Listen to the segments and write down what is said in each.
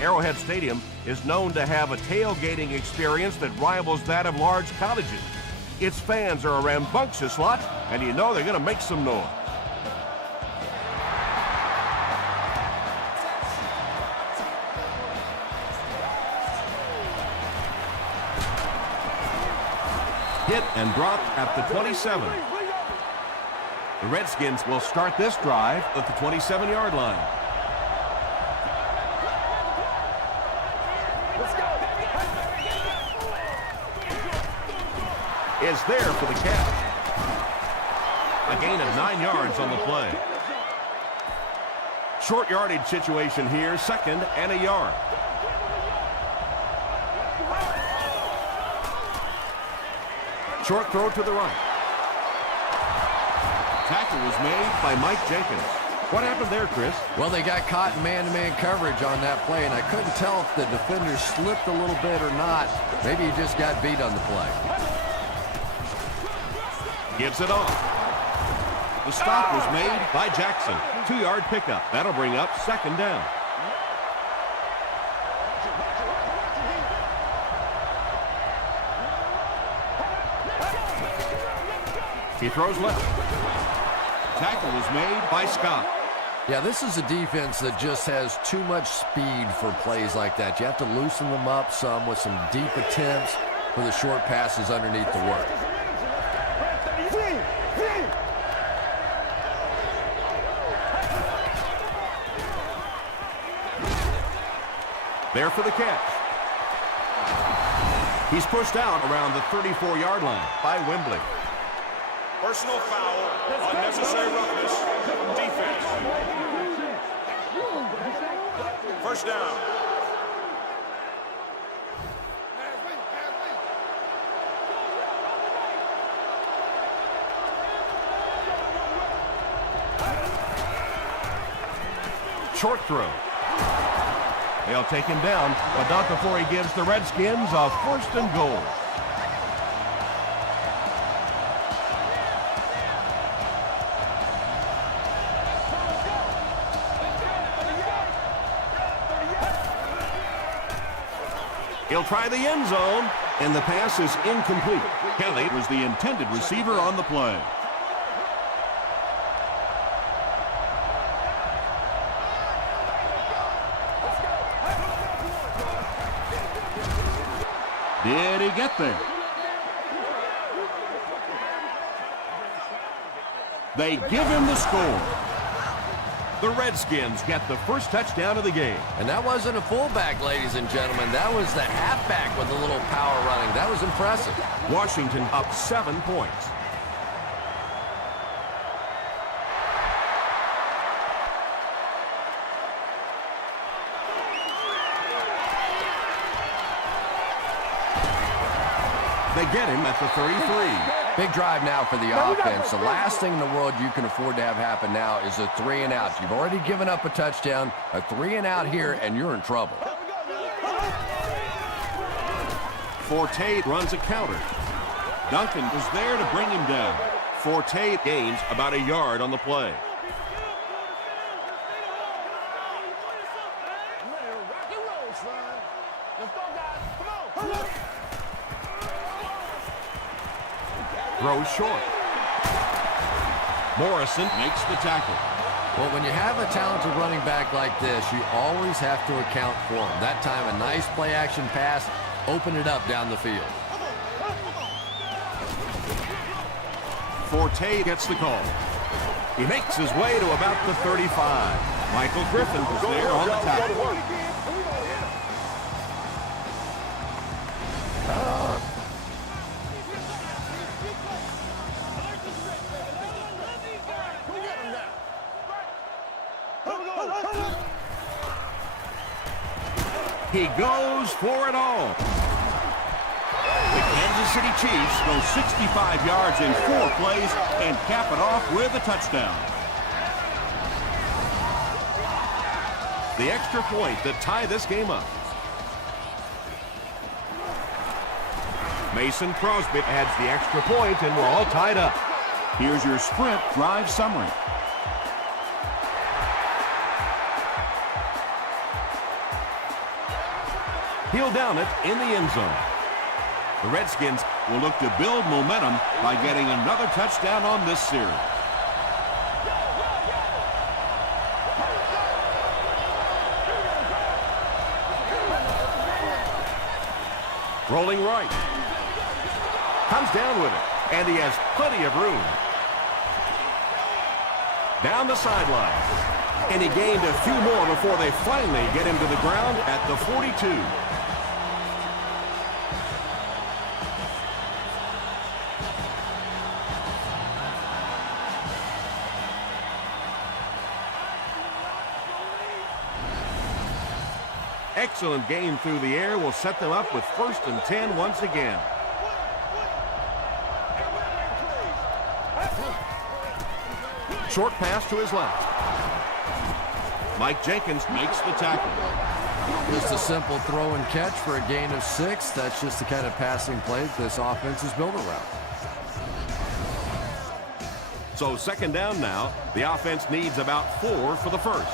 Arrowhead Stadium is known to have a tailgating experience that rivals that of large colleges. Its fans are a rambunctious lot, and you know they're going to make some noise. Hit and drop at the 27. The Redskins will start this drive at the 27-yard line. Is there for the catch. A gain of 9 yards on the play. Short yardage situation here, 2nd and a yard. Short throw to the right. Tackle was made by Mike Jenkins. What happened there, Chris? Well, they got caught in man-to-man coverage on that play, and I couldn't tell if the defender slipped a little bit or not. Maybe he just got beat on the play. Gives it off. The stop was made by Jackson. 2-yard pickup. That'll bring up 2nd down. He throws left. Tackle was made by Scott. Yeah, this is a defense that just has too much speed for plays like that. You have to loosen them up some with some deep attempts for the short passes underneath the work. There for the catch. He's pushed out around the 34-yard line by Wembley. Personal foul, unnecessary roughness, defense. First down. Short throw. They'll take him down, but not before he gives the Redskins a 1st and goal. He'll try the end zone, and the pass is incomplete. Kelly was the intended receiver on the play. Did he get there? They give him the score. The Redskins get the first touchdown of the game. And that wasn't a fullback, ladies and gentlemen. That was the halfback with a little power running. That was impressive. Washington up 7 points. They get him at the 33. Big drive now for the offense. The last thing in the world you can afford to have happen now is a 3-and-out. You've already given up a touchdown, a 3-and-out here, and you're in trouble. Forte runs a counter. Duncan was there to bring him down. Forte gains about a yard on the play. Throws short. Morrison makes the tackle. Well, when you have a talented running back like this, you always have to account for him. That time, a nice play-action pass, open it up down the field. Forte gets the call. He makes his way to about the 35. Michael Griffin was there on the tackle. He goes for it all. The Kansas City Chiefs go 65 yards in 4 plays and cap it off with a touchdown. The extra point that tie this game up. Mason Crosby adds the extra point, and we're all tied up. Here's your sprint drive summary. He'll down it in the end zone. The Redskins will look to build momentum by getting another touchdown on this series. Rolling right. Comes down with it, and he has plenty of room. Down the sideline. And he gained a few more before they finally get him to the ground at the 42. Excellent game through the air will set them up with 1st and 10 once again. Short pass to his left. Mike Jenkins makes the tackle. Just a simple throw and catch for a gain of 6. That's just the kind of passing play this offense is built around. So 2nd down now. The offense needs about 4 for the first.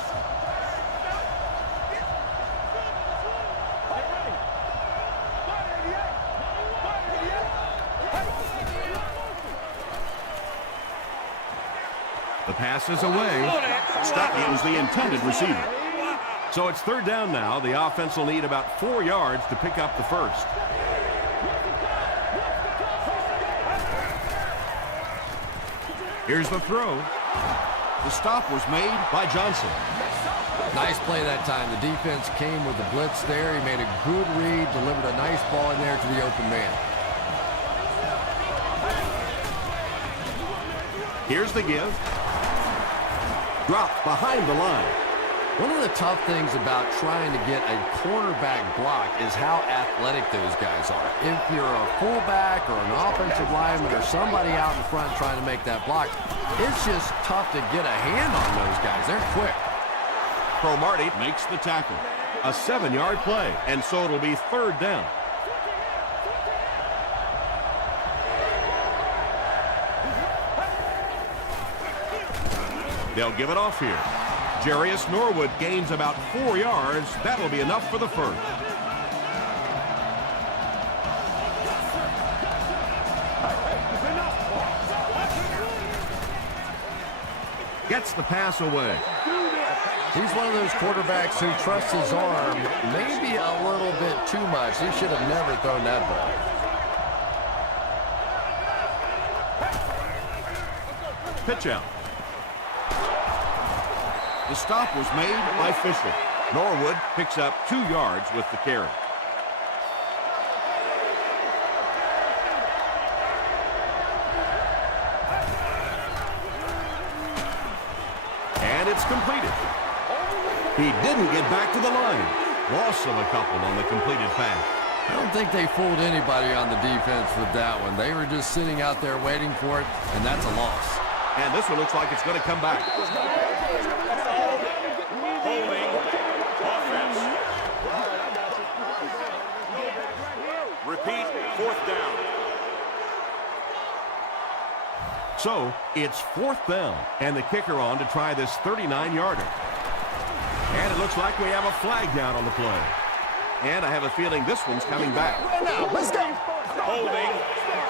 The pass is away. Stuckey was the intended receiver. So it's 3rd down now. The offense will need about 4 yards to pick up the first. Here's the throw. The stop was made by Johnson. Nice play that time. The defense came with the blitz there. He made a good read, delivered a nice ball in there to the open man. Here's the give. Dropped behind the line. One of the tough things about trying to get a cornerback block is how athletic those guys are. If you're a fullback or an offensive lineman or somebody out in front trying to make that block, it's just tough to get a hand on those guys. They're quick. Cromartie makes the tackle. A 7-yard play, and so it'll be 3rd down. They'll give it off here. Jarius Norwood gains about 4 yards. That'll be enough for the first. Gets the pass away. He's one of those quarterbacks who trusts his arm maybe a little bit too much. He should have never thrown that ball. Pitch out. The stop was made by Fisher. Norwood picks up 2 yards with the carry. And it's completed. He didn't get back to the line. Loss of a couple on the completed pass. I don't think they fooled anybody on the defense with that one. They were just sitting out there waiting for it, and that's a loss. And this one looks like it's going to come back. Holding offense. Repeat, 4th down. So it's 4th down, and the kicker on to try this 39-yarder. And it looks like we have a flag down on the play. And I have a feeling this one's coming back. Now, let's go. Holding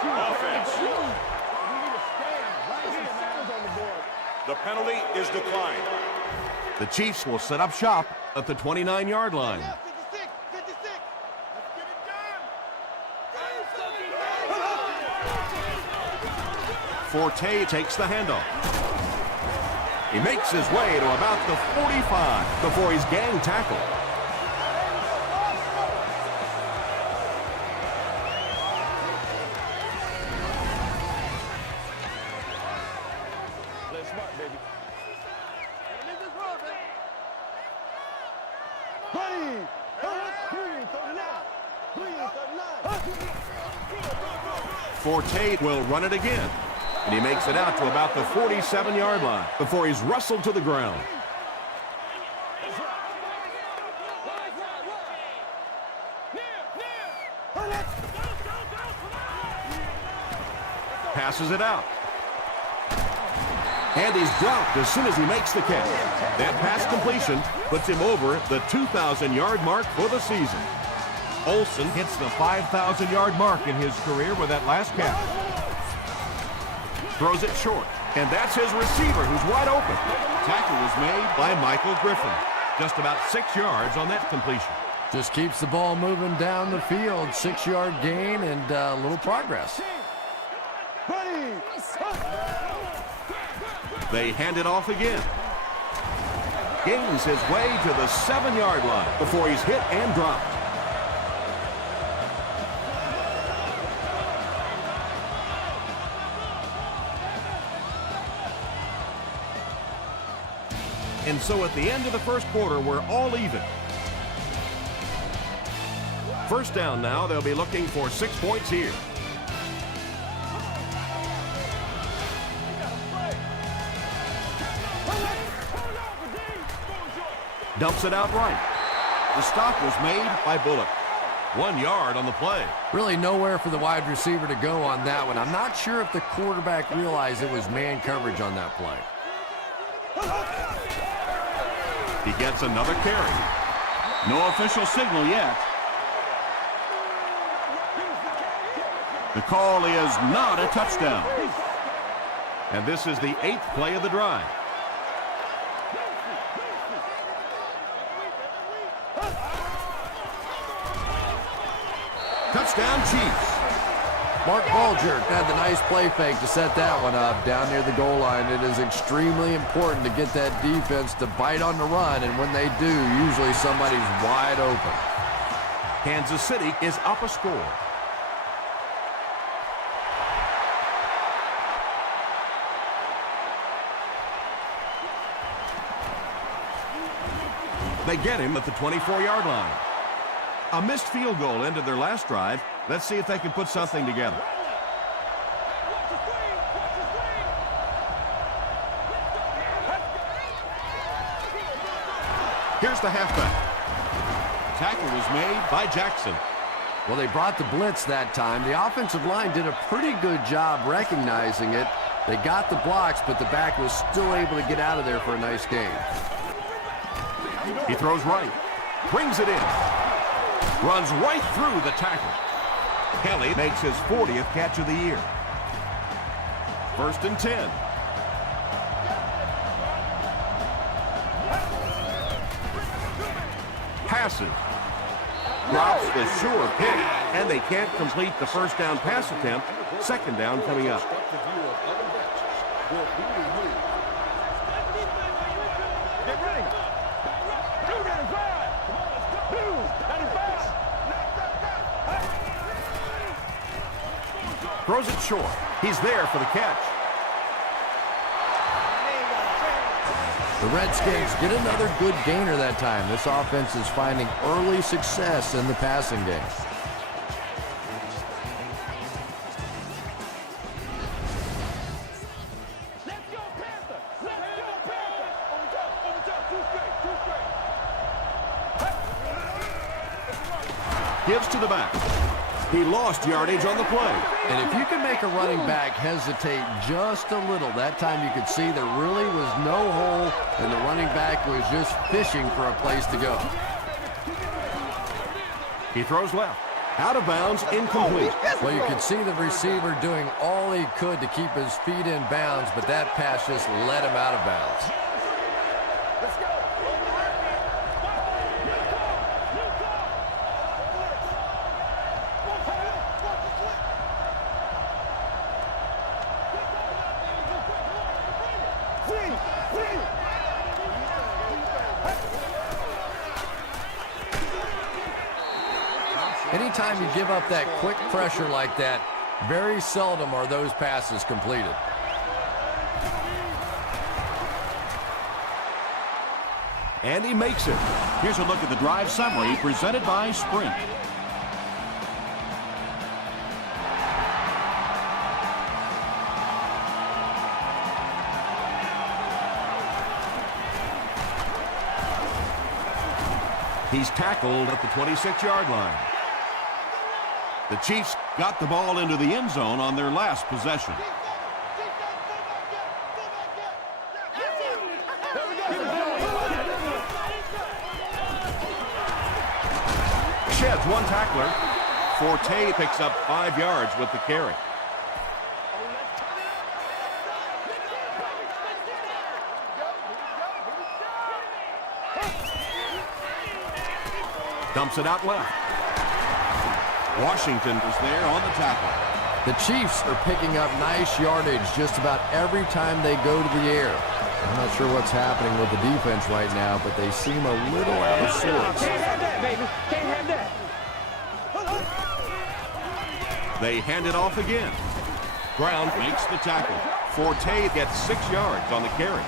offense. The penalty is declined. The Chiefs will set up shop at the 29-yard line. 56, 56. Let's get it done. Forte takes the handoff. He makes his way to about the 45 before he's gang tackled. Let's smart, baby. Forte will run it again. And he makes it out to about the 47-yard line before he's wrestled to the ground. Passes it out. And he's dropped as soon as he makes the catch. That pass completion puts him over the 2,000-yard mark for the season. Olsen hits the 5,000-yard mark in his career with that last catch. Throws it short, and that's his receiver who's wide open. Tackle was made by Michael Griffin. Just about 6 yards on that completion. Just keeps the ball moving down the field. 6-yard gain and a little progress. They hand it off again. Gains his way to the 7-yard line before he's hit and dropped. And so at the end of the first quarter, we're all even. First down now, they'll be looking for 6 points here. Dumps it out right. The stop was made by Bullock. 1 yard on the play. Really nowhere for the wide receiver to go on that one. I'm not sure if the quarterback realized it was man coverage on that play. He gets another carry. No official signal yet. The call is not a touchdown. And this is the 8th play of the drive. Touchdown, Chiefs. Mark Bulger had the nice play fake to set that one up down near the goal line. It is extremely important to get that defense to bite on the run, and when they do, usually somebody's wide open. Kansas City is up a score. They get him at the 24-yard line. A missed field goal ended their last drive. Let's see if they can put something together. Here's the halfback. Tackle was made by Jackson. Well, they brought the blitz that time. The offensive line did a pretty good job recognizing it. They got the blocks, but the back was still able to get out of there for a nice gain. He throws right. Brings it in. Runs right through the tackle. Kelly makes his 40th catch of the year. 1st and 10. Passes. Drops the sure pick, and they can't complete the first down pass attempt. 2nd down coming up. Throws it short. He's there for the catch. The Redskins get another good gainer that time. This offense is finding early success in the passing game. Gives to the back. He lost yardage on the play. And if you can make a running back hesitate just a little, that time you could see there really was no hole, and the running back was just fishing for a place to go. He throws left. Out of bounds, incomplete. Well, you could see the receiver doing all he could to keep his feet in bounds, but that pass just let him out of bounds. Anytime you give up that quick pressure like that, very seldom are those passes completed. And he makes it. Here's a look at the drive summary presented by Sprint. He's tackled at the 26-yard line. The Chiefs got the ball into the end zone on their last possession. Sheds one tackler. Forte picks up 5 yards with the carry. Dumps it out left. Washington was there on the tackle. The Chiefs are picking up nice yardage just about every time they go to the air. I'm not sure what's happening with the defense right now, but they seem a little out of sorts. Can't have that, baby. Can't have that. They hand it off again. Brown makes the tackle. Forte gets 6 yards on the carry.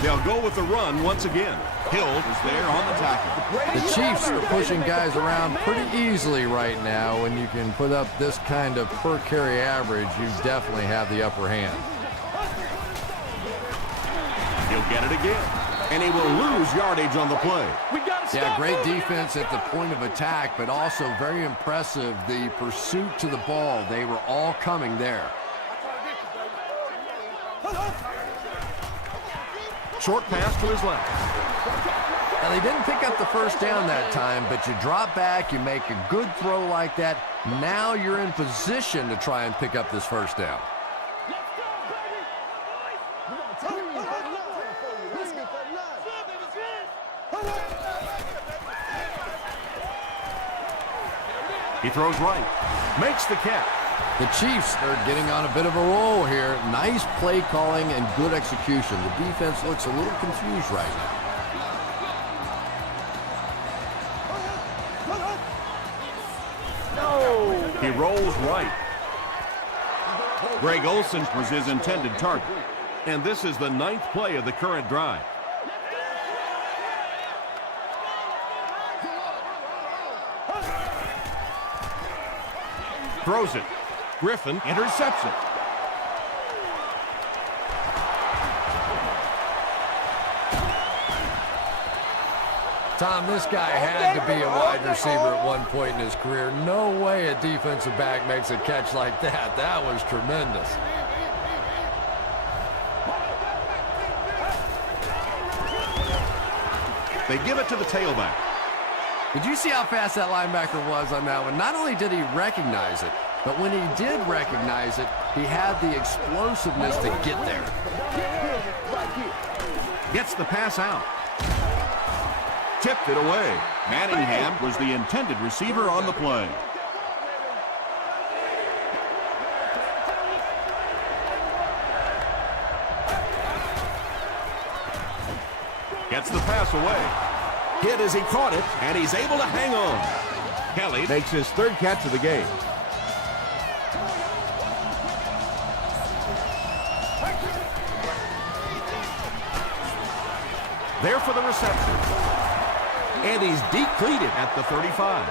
They'll go with the run once again. Hill is there on the tackle. The Chiefs are pushing guys around pretty easily right now. When you can put up this kind of per carry average, you definitely have the upper hand. He'll get it again, and he will lose yardage on the play. Yeah, great defense at the point of attack, but also very impressive the pursuit to the ball. They were all coming there. Short pass to his left. Now, they didn't pick up the first down that time, but you drop back, you make a good throw like that. Now you're in position to try and pick up this first down. He throws right. Makes the catch. The Chiefs are getting on a bit of a roll here. Nice play calling and good execution. The defense looks a little confused right now. He rolls right. Greg Olsen was his intended target. And this is the 9th play of the current drive. Throws it. Griffin intercepts it. Tom, this guy had to be a wide receiver at one point in his career. No way a defensive back makes a catch like that. That was tremendous. They give it to the tailback. Did you see how fast that linebacker was on that one? Not only did he recognize it, but when he did recognize it, he had the explosiveness to get there. Gets the pass out. Tipped it away. Manningham was the intended receiver on the play. Gets the pass away. Hit as he caught it, and he's able to hang on. Kelly makes his 3rd catch of the game. There for the reception. And he's depleted at the 35.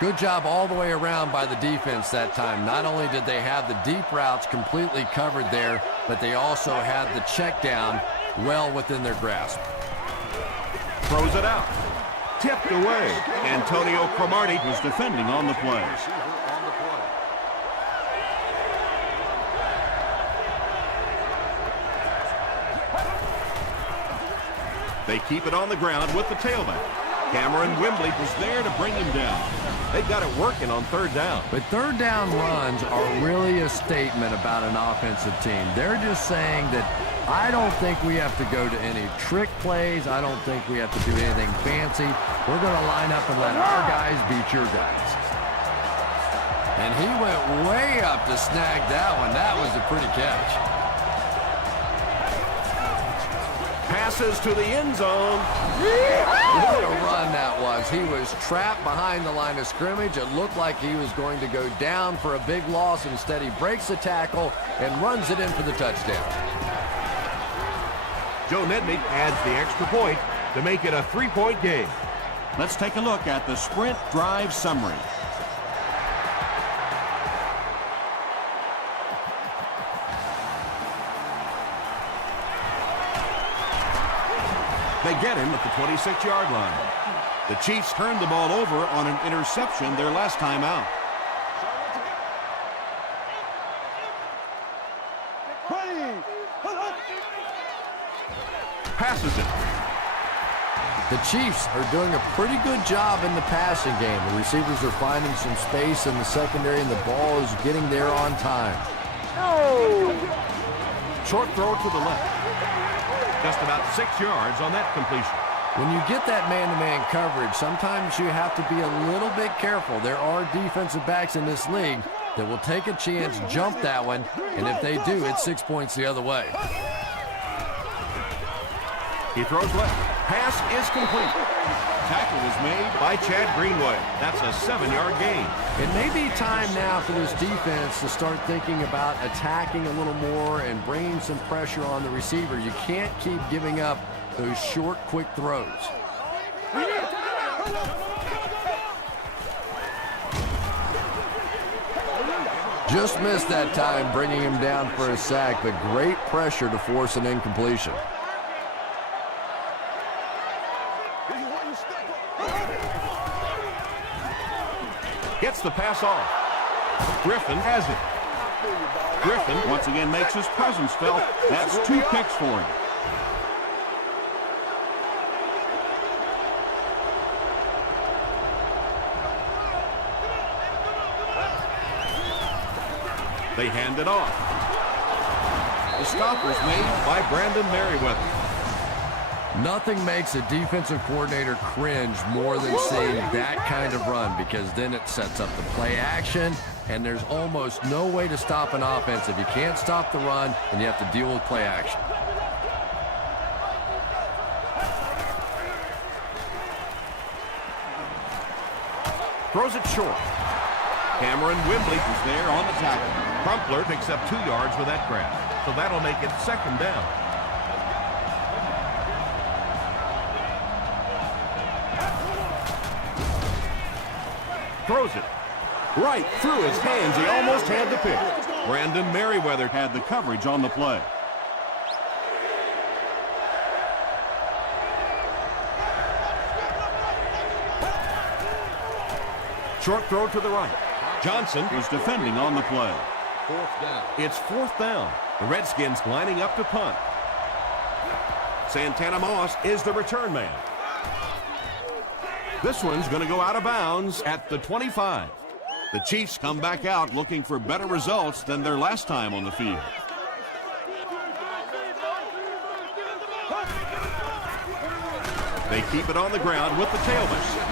Good job all the way around by the defense that time. Not only did they have the deep routes completely covered there, but they also had the check down well within their grasp. Throws it out. Tipped away. Antonio Cromartie was defending on the play. They keep it on the ground with the tailback. Cameron Wembley was there to bring him down. They got it working on 3rd down. But 3rd down runs are really a statement about an offensive team. They're just saying that I don't think we have to go to any trick plays. I don't think we have to do anything fancy. We're going to line up and let our guys beat your guys. And he went way up to snag that one. That was a pretty catch. Passes to the end zone. What a run that was. He was trapped behind the line of scrimmage. It looked like he was going to go down for a big loss. Instead, he breaks the tackle and runs it in for the touchdown. Joe Nedney adds the extra point to make it a 3-point game. Let's take a look at the sprint drive summary. They get him at the 26-yard line. The Chiefs turned the ball over on an interception their last time out. passes it. The Chiefs are doing a pretty good job in the passing game. The receivers are finding some space in the secondary, and the ball is getting there on time. Short throw to the left. Just about 6 yards on that completion. When you get that man-to-man coverage, sometimes you have to be a little bit careful. There are defensive backs in this league that will take a chance, jump that one, and if they do, it's 6 points the other way. He throws left. Pass is complete. Tackle was made by Chad Greenway. That's a 7-yard gain. It may be time now for this defense to start thinking about attacking a little more and bringing some pressure on the receiver. You can't keep giving up those short, quick throws. Just missed that time, bringing him down for a sack, but great pressure to force an incompletion. Gets the pass off. Griffin has it. Griffin once again makes his presence felt. That's 2 picks for him. They hand it off. The stop was made by Brandon Merriweather. Nothing makes a defensive coordinator cringe more than seeing that kind of run, because then it sets up the play action, and there's almost no way to stop an offense if you can't stop the run and you have to deal with play action. Throws it short. Cameron Wimbley is there on the tackle. Crumpler picks up 2 yards with that grab, so that'll make it 2nd down. Throws it right through his hands. He almost had the pick. Brandon Merriweather had the coverage on the play. Short throw to the right. Johnson was defending on the play. 4th down. It's 4th down. The Redskins lining up to punt. Santana Moss is the return man. This one's going to go out of bounds at the 25. The Chiefs come back out looking for better results than their last time on the field. They keep it on the ground with the tailback.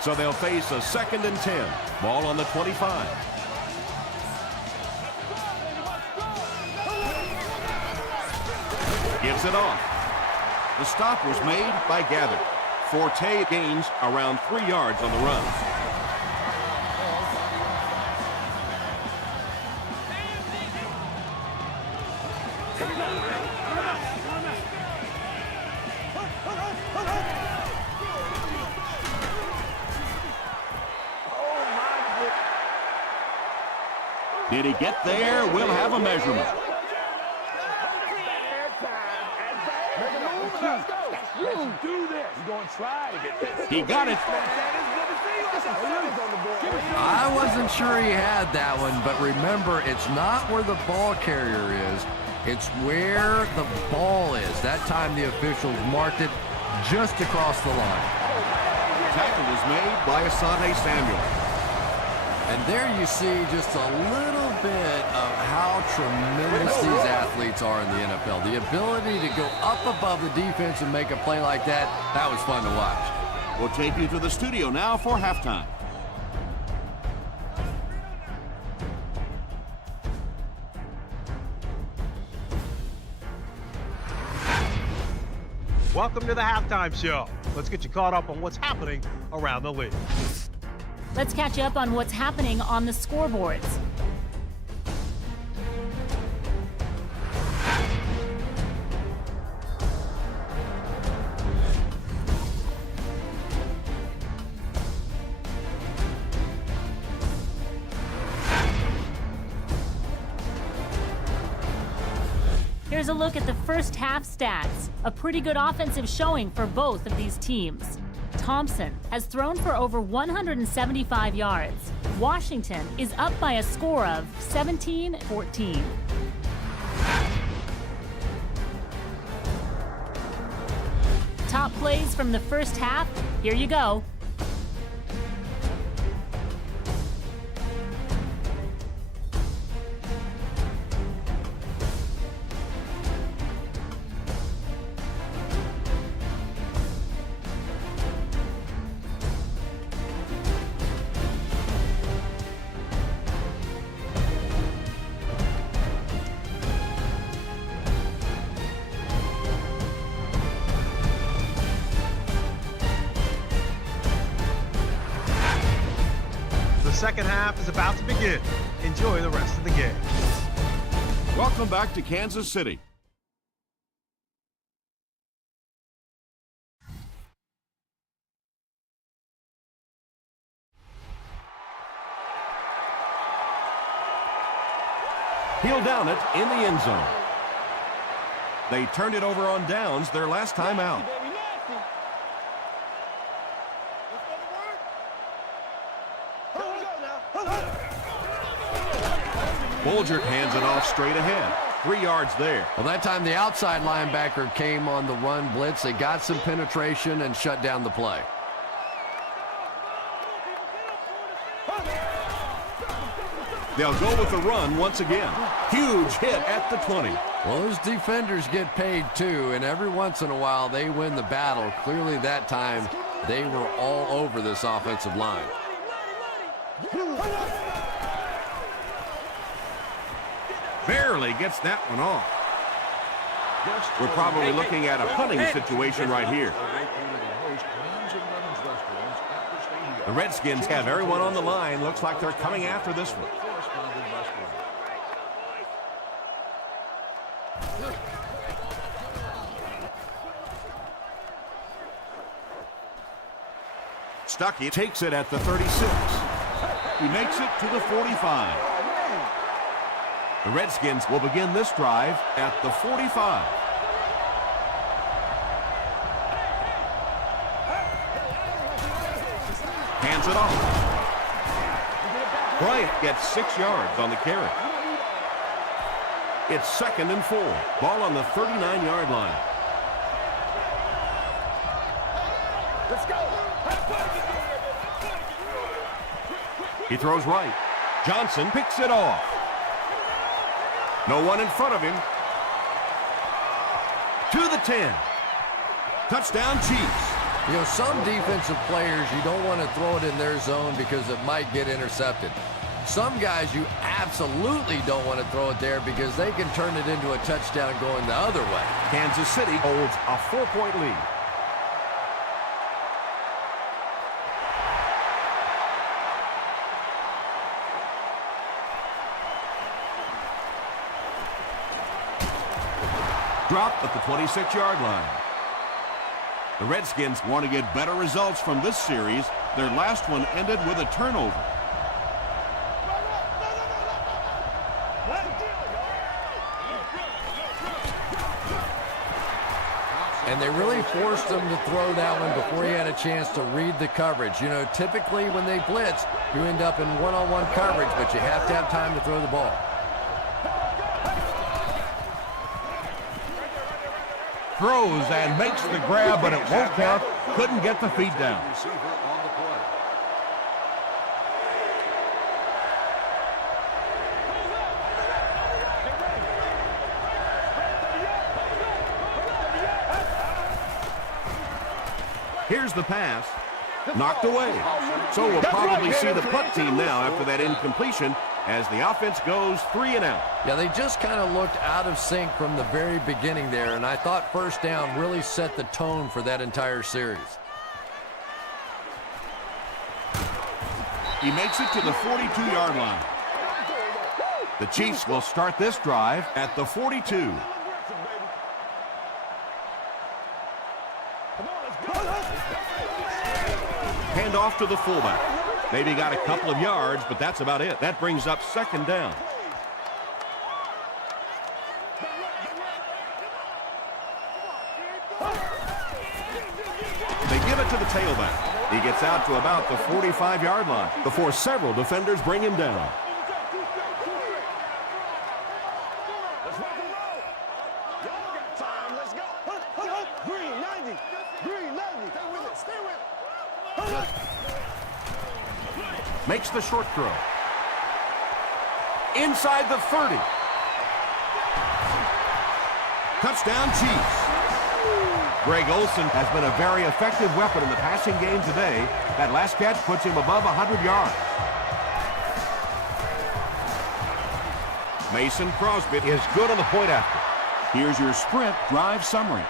So they'll face a 2nd and 10. Ball on the 25. Gives it off. The stop was made by Gather. Forte gains around 3 yards on the run. Did he get there? We'll have a measurement. He got it. I wasn't sure he had that one, but remember, it's not where the ball carrier is. It's where the ball is. That time the officials marked it just across the line. Tackle was made by Asante Samuel. And there you see just a little bit of how tremendous these athletes are in the NFL. The ability to go up above the defense and make a play like that, that was fun to watch. We'll take you to the studio now for halftime. Welcome to the Halftime Show. Let's get you caught up on what's happening around the league. Let's catch you up on what's happening on the scoreboards. Here's a look at the first half stats. A pretty good offensive showing for both of these teams. Thompson has thrown for over 175 yards. Washington is up by a score of 17-14. plays from the first half, here you go. The second half is about to begin. Enjoy the rest of the game. Welcome back to Kansas City. He'll down it in the end zone. They turned it over on downs their last time out. Bolger hands it off straight ahead. 3 yards there. Well, that time the outside linebacker came on the run blitz. They got some penetration and shut down the play. They'll go with the run once again. Huge hit at the 20. Well, those defenders get paid too, and every once in a while they win the battle. Clearly that time they were all over this offensive line. Barely gets that one off. We're probably looking at a punting situation right here. The Redskins have everyone on the line. Looks like they're coming after this one. Stuckey takes it at the 36. He makes it to the 45. The Redskins will begin this drive at the 45. Hands it off. Bryant gets 6 yards on the carry. It's 2nd and 4. Ball on the 39-yard line. Let's go. He throws right. Johnson picks it off. No one in front of him. To the 10. Touchdown Chiefs. You know, some defensive players, you don't want to throw it in their zone because it might get intercepted. Some guys, you absolutely don't want to throw it there because they can turn it into a touchdown going the other way. Kansas City holds a 4-point lead. Dropped at the 26-yard line. The Redskins want to get better results from this series. Their last one ended with a turnover. And they really forced him to throw that one before he had a chance to read the coverage. You know, typically when they blitz, you end up in one-on-one coverage, but you have to have time to throw the ball. Throws and makes the grab, but it won't count. Couldn't get the feet down. Here's the pass. Knocked away. So we'll probably see the punt team now after that incompletion as the offense goes 3 and out. Yeah, they just kind of looked out of sync from the very beginning there, and I thought first down really set the tone for that entire series. He makes it to the 42-yard line. The Chiefs will start this drive at the 42. Hand off to the fullback. Maybe got a couple of yards, but that's about it. That brings up 2nd down. They give it to the tailback. He gets out to about the 45-yard line before several defenders bring him down. Green 90. Green Makes the short throw. Inside the 30. Touchdown, Chiefs. Greg Olsen has been a very effective weapon in the passing game today. That last catch puts him above 100 yards. Mason Crosby is good on the point after. Here's your Sprint drive summary.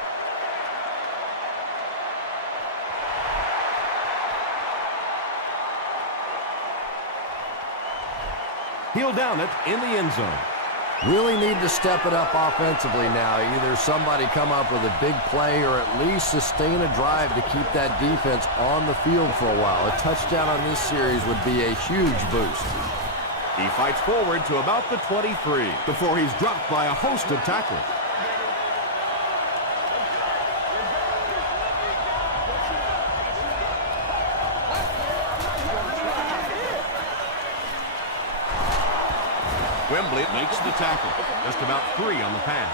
He'll down it in the end zone. Really need to step it up offensively now. Either somebody come up with a big play or at least sustain a drive to keep that defense on the field for a while. A touchdown on this series would be a huge boost. He fights forward to about the 23 before he's dropped by a host of tacklers. Wembley makes the tackle. Just about 3 on the pass.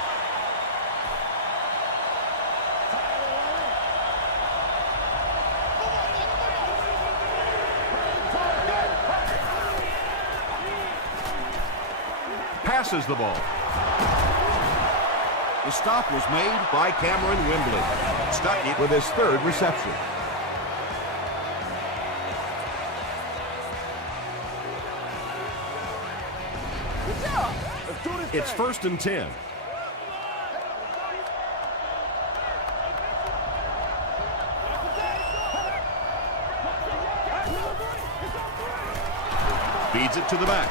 Passes the ball. The stop was made by Cameron Wembley. Stuckey with his 3rd reception. It's 1st and 10. Feeds it to the back.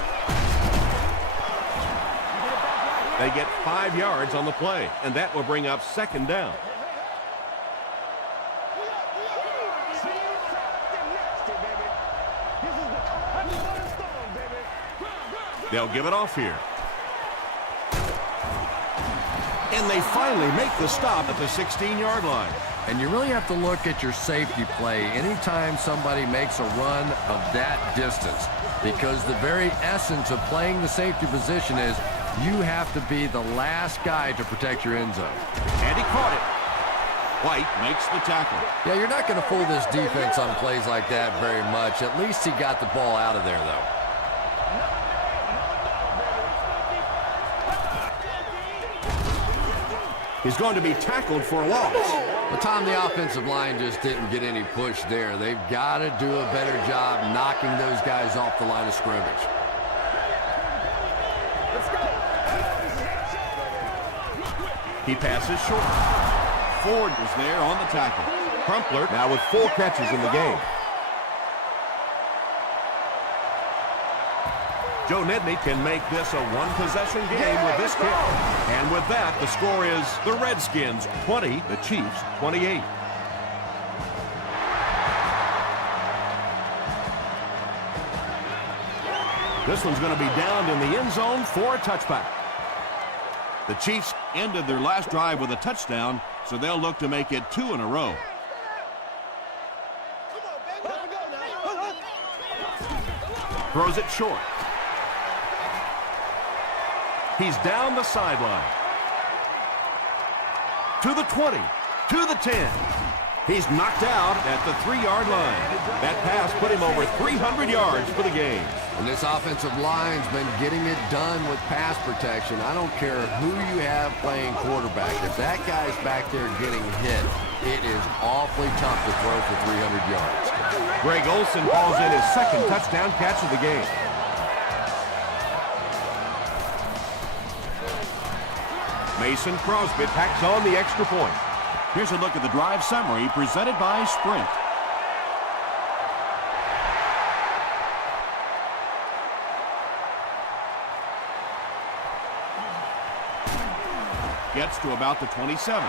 They get 5 yards on the play, and that will bring up 2nd down. They'll give it off here. And they finally make the stop at the 16-yard line. And you really have to look at your safety play anytime somebody makes a run of that distance, because the very essence of playing the safety position is you have to be the last guy to protect your end zone. And he caught it. White makes the tackle. Yeah, you're not going to fool this defense on plays like that very much. At least he got the ball out of there, though. He's going to be tackled for a loss. But Tom, the offensive line just didn't get any push there. They've got to do a better job knocking those guys off the line of scrimmage. He passes short. Ford was there on the tackle. Crumpler now with 4 catches in the game. Joe Nedney can make this a one-possession game with this kick. And with that, the score is the Redskins 20, the Chiefs 28. This one's going to be downed in the end zone for a touchback. The Chiefs ended their last drive with a touchdown, so they'll look to make it 2 in a row. Throws it short. He's down the sideline. To the 20, to the 10. He's knocked out at the 3-yard line. That pass put him over 300 yards for the game. And this offensive line's been getting it done with pass protection. I don't care who you have playing quarterback. If that guy's back there getting hit, it is awfully tough to throw for 300 yards. Greg Olsen calls in his 2nd touchdown catch of the game. Mason Crosby tacks on the extra point. Here's a look at the drive summary presented by Sprint. Gets to about the 27.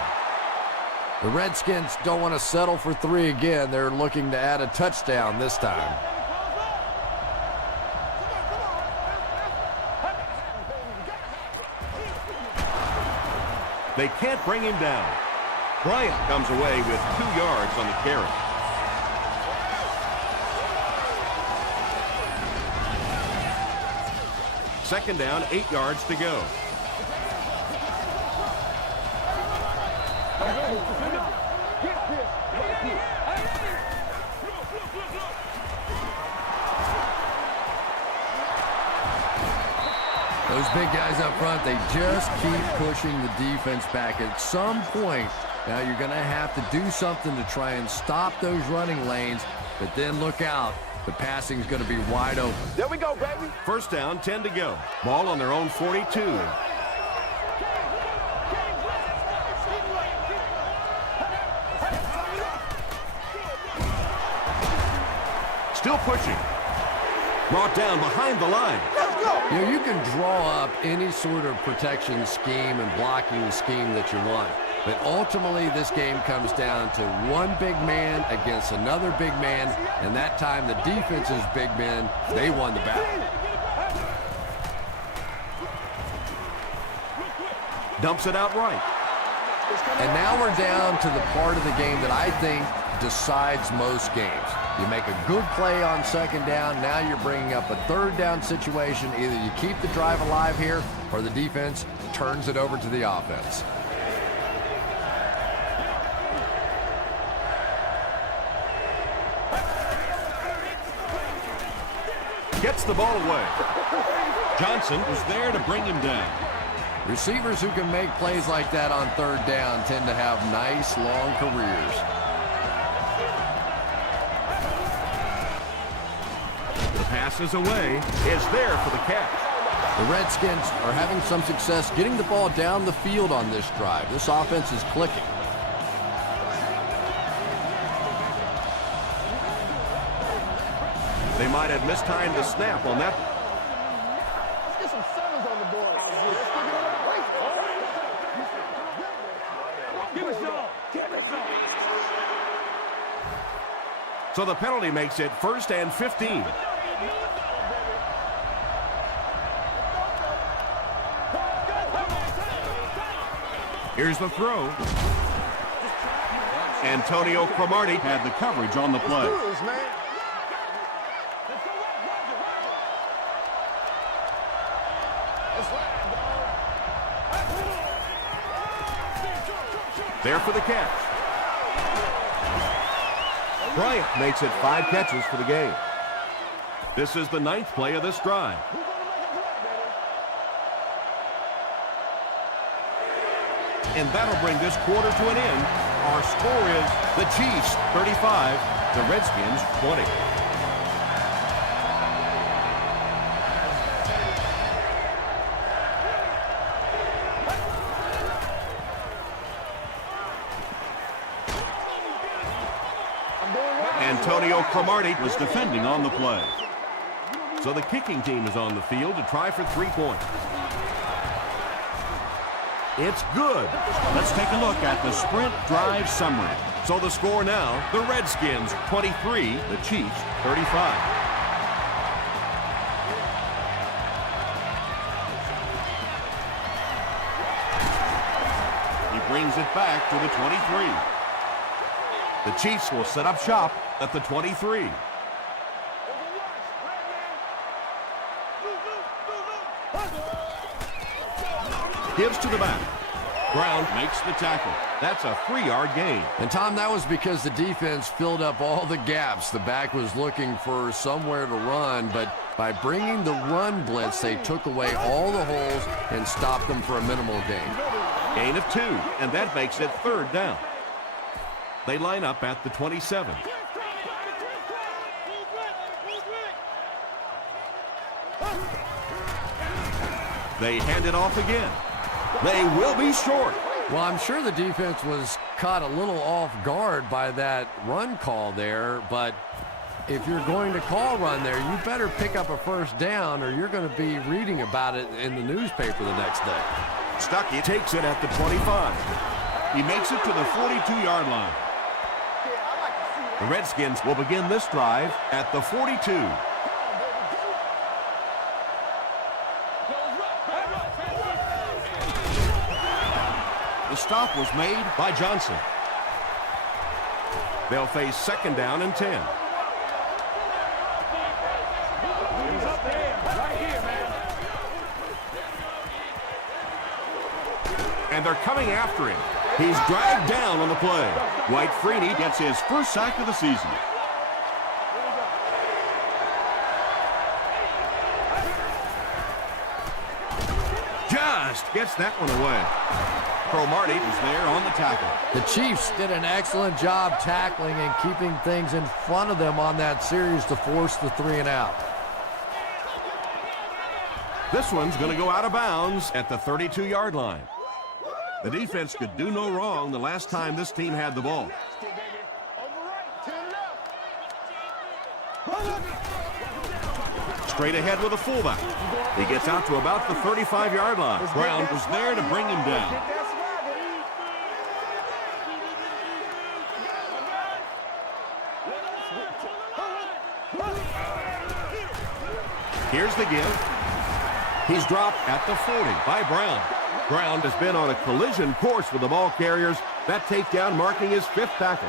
The Redskins don't want to settle for 3 again. They're looking to add a touchdown this time. They can't bring him down. Bryant comes away with 2 yards on the carry. Second down, 8 yards to go. Those big guys up front, they just keep pushing the defense back. At some point, now you're going to have to do something to try and stop those running lanes, but then look out. The passing's going to be wide open. There we go, baby. First down, 10 to go. Ball on their own 42. Still pushing. Brought down behind the line. You know, you can draw up any sort of protection scheme and blocking scheme that you want. But ultimately, this game comes down to one big man against another big man. And that time, the defense's big men, they won the battle. Dumps it out right. And now we're down to the part of the game that I think decides most games. You make a good play on second down. Now you're bringing up a third down situation. Either you keep the drive alive here or the defense turns it over to the offense. Gets the ball away. Johnson was there to bring him down. Receivers who can make plays like that on third down tend to have nice, long careers. The pass is away. Is there for the catch. The Redskins are having some success getting the ball down the field on this drive. This offense is clicking. They might have mistimed the snap on that. Let's get some sevens on the board. Give us some. Give us some. So the penalty makes it 1st and 15. Here's the throw. Antonio Cromartie Had the coverage on the play. Do this, man. there for the catch. Bryant makes it 5 catches for the game. This is the 9th play of this drive. And that'll bring this quarter to an end. Our score is the Chiefs 35, the Redskins 20. Antonio Cromartie Was defending on the play. So the kicking team is on the field to try for 3 points. It's good. Let's take a look at the sprint drive summary. So the score now, the Redskins 23, the Chiefs 35. He brings it back to the 23. The Chiefs will set up shop at the 23. Gives to the back. Brown Makes the tackle. That's a 3-yard gain. And, Tom, that was because the defense filled up all the gaps. The back was looking for somewhere to run, but by bringing the run blitz, they took away all the holes and stopped them for a minimal gain. Gain of 2, and that makes it 3rd down. They line up at the 27. They hand it off again. They will be short. Well, I'm sure the defense was caught a little off guard by that run call there, but if you're going to call run there, you better pick up a first down or you're going to be reading about it in the newspaper the next day. Stuckey takes it at the 25. He makes it to the 42-yard line. The Redskins will begin this drive at the 42. The stop was made by Johnson. They'll face 2nd down and 10. And they're coming after him. He's dragged down on the play. Dwight Freeney gets his first sack of the season. just gets that one away. Cromartie was there on the tackle. The Chiefs did an excellent job tackling and keeping things in front of them on that series to force the 3 and out. This one's going to go out of bounds at the 32-yard line. The defense could do no wrong the last time this team had the ball. Straight ahead with a fullback. He gets out to about the 35-yard line. Brown was there to bring him down. Here's the give. He's dropped at the 40 by Brown. Brown has been on a collision course with the ball carriers. That takedown marking his 5th tackle.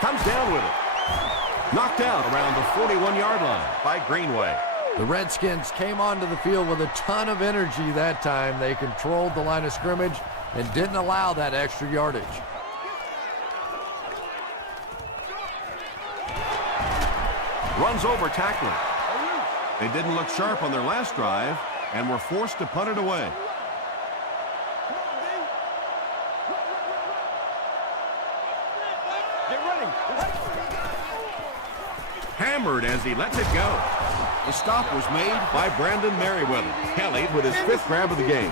Comes down with it. Knocked out around the 41-yard line by Greenway. The Redskins came onto the field with a ton of energy that time. They controlled the line of scrimmage and didn't allow that extra yardage. Runs over tackling. They didn't look sharp on their last drive and were forced to punt it away. Hammered as he lets it go. The stop was made By Brandon Merriweather. Kelly with his 5th grab of the game.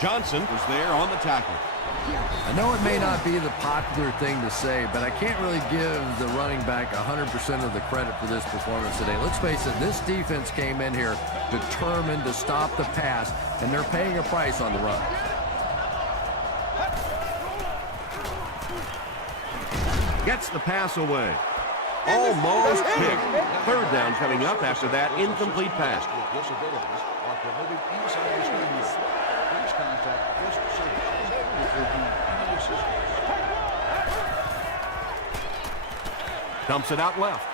Johnson was there on the tackle. I know it may not be the popular thing to say, but I can't really give the running back 100% of the credit for this performance today. Let's face it, this defense came in here determined to stop the pass, and they're paying a price on the run. gets the pass away. Almost picked. 3rd down coming up after that incomplete pass. Dumps it out left.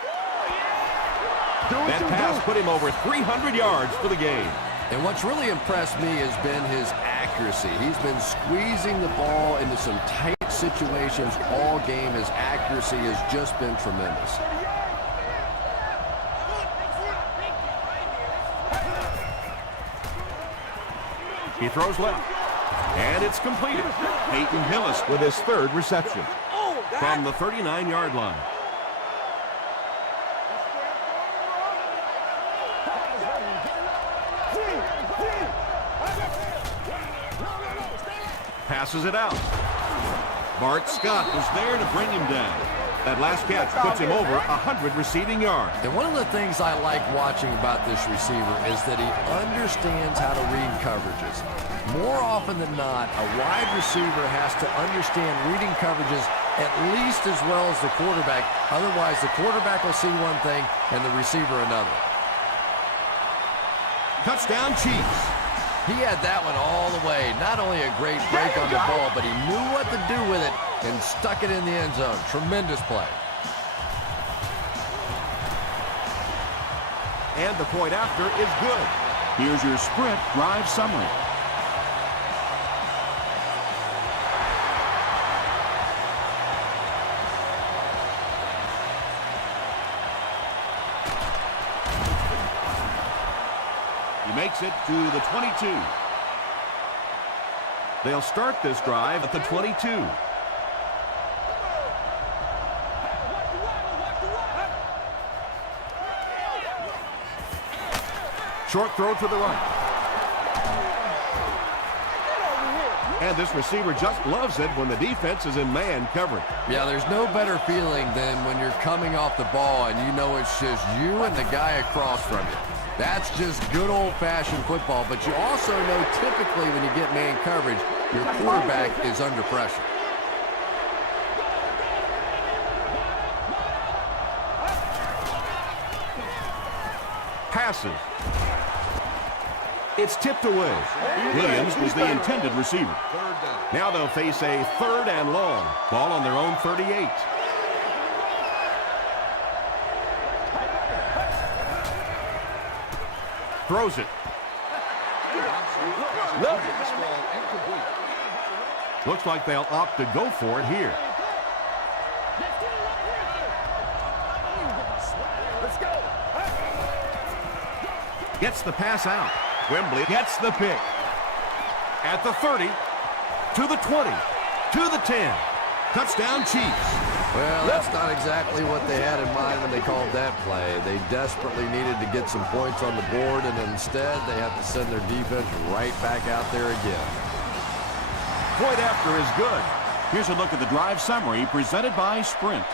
That pass put him over 300 yards for the game. And what's really impressed me has been his accuracy. He's been squeezing the ball into some tight situations all game. His accuracy has just been tremendous. He throws left. And it's completed. Peyton Hillis with his 3rd reception from the 39-yard line. Passes it out. Bart Scott was there to bring him down. That last catch puts him over 100 receiving yards. And one of the things I like watching about this receiver is that he understands how to read coverages. More often than not, a wide receiver has to understand reading coverages at least as well as the quarterback. Otherwise, the quarterback will see one thing and the receiver another. Touchdown Chiefs. He had that one all the way. Not only a great break on the ball, but he knew what to do with it and stuck it in the end zone. Tremendous play. And the point after is good. Here's your sprint drive summary. Makes it to the 22. They'll start this drive at the 22. Short throw to the right. And this receiver just loves it when the defense is in man coverage. Yeah, there's no better feeling than when you're coming off the ball and you know it's just you and the guy across from you. That's just good old-fashioned football, but you also know typically when you get man coverage, your quarterback is under pressure. Passes. It's tipped away. Williams was the intended receiver. Now they'll face a 3rd and long. Ball on their own 38. Throws it. Look. Looks like they'll opt to go for it here. Let's go. Gets the pass out. Wembley gets the pick. At the 30, to the 20, to the 10. Touchdown Chiefs. Well, that's not exactly what they had in mind when they called that play. They desperately needed to get some points on the board, and instead they have to send their defense right back out there again. Point after is good. Here's a look at the drive summary presented by Sprint.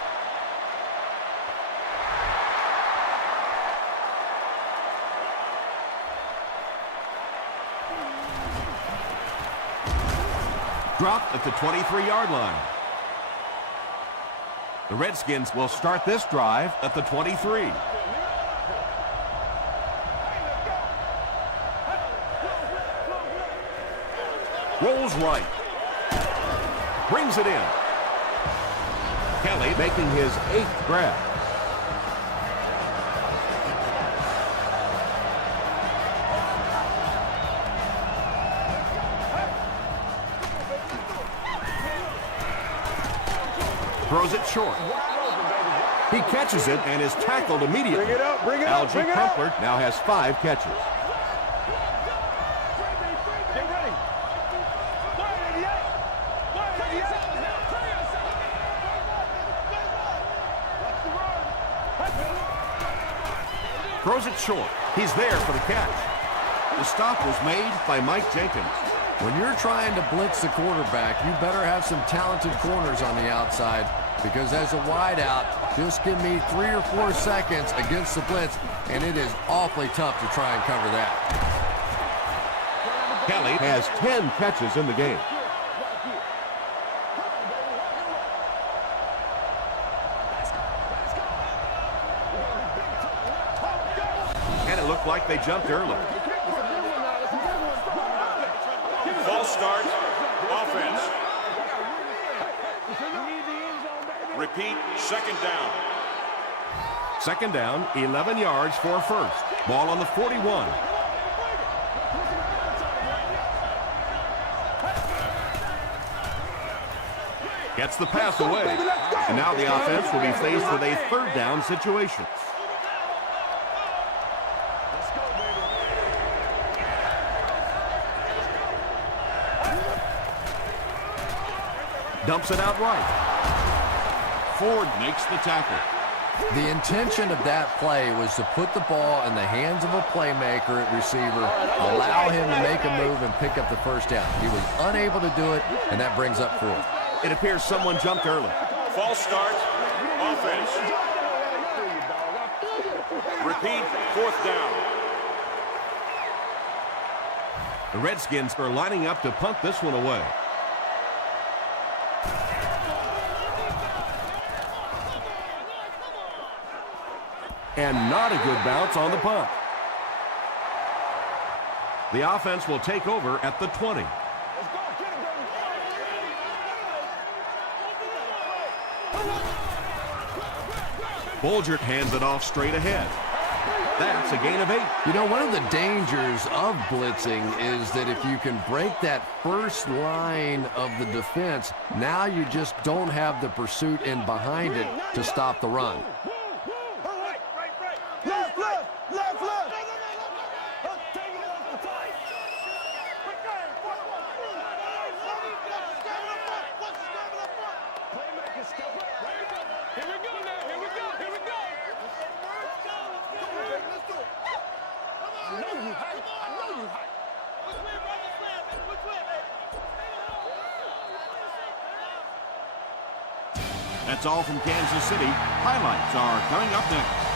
Dropped at the 23-yard line. The Redskins will start this drive at the 23. Rolls right. Brings it in. Kelly making his 8th grab. Throws it short. He catches it and is tackled immediately. Bring it up, bring it up, Algie bring it up. Crumpler now has 5 catches. Get ready. Throws it short. He's there for the catch. The stop was made by Mike Jenkins. When you're trying to blitz the quarterback, you better have some talented corners on the outside, because as a wideout, just give me 3 or 4 seconds against the blitz, and it is awfully tough to try and cover that. Kelly has 10 catches in the game. And it looked like they jumped early. False start, offense. Repeat, second down. Second down, 11 yards for a first. Ball on the 41. Gets the pass away. And now the offense will be faced with a 3rd down situation. Dumps it out right. Ford makes the tackle. The intention of that play was to put the ball in the hands of a playmaker at receiver, allow him to make a move and pick up the first down. He was unable to do it, and that brings up 4th. It appears someone jumped early. False start, offense. Repeat, 4th down. The Redskins are lining up to punt this one away. And not a good bounce on the punt. The offense will take over at the 20. Bolger hands it off straight ahead. That's a gain of 8. You know, one of the dangers of blitzing is that if you can break that first line of the defense, now you just don't have the pursuit in behind it to stop the run. Left, left, left, left. Here we go now, here we go, here we go. Let's do it. I know you hype, I know you hype. Which way, brother? Which way, baby? That's all from Kansas City. Highlights are coming up next.